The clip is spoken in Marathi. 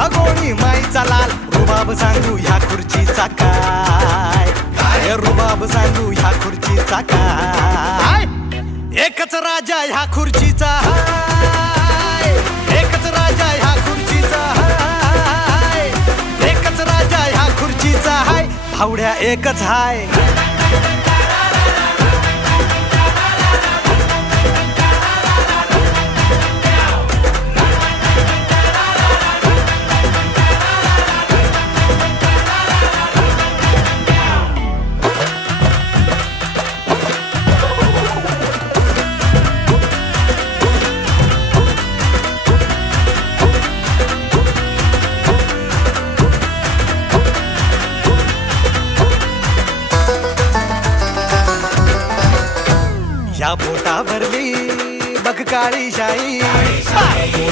नाही गोणी माईचा लाल. रुबाब सांगू ह्या खुर्चीचा काय? काय? रुबाब सांगू ह्या खुर्चीचा काय? एकच राजा ह्या खुर्चीचा हाय. एकच राजा ह्या खुर्चीचा हाय. एकच राजा ह्या खुर्चीचा हाय. भावड्या एकच हाय. ह्या पोटावरली बघ काळी शाई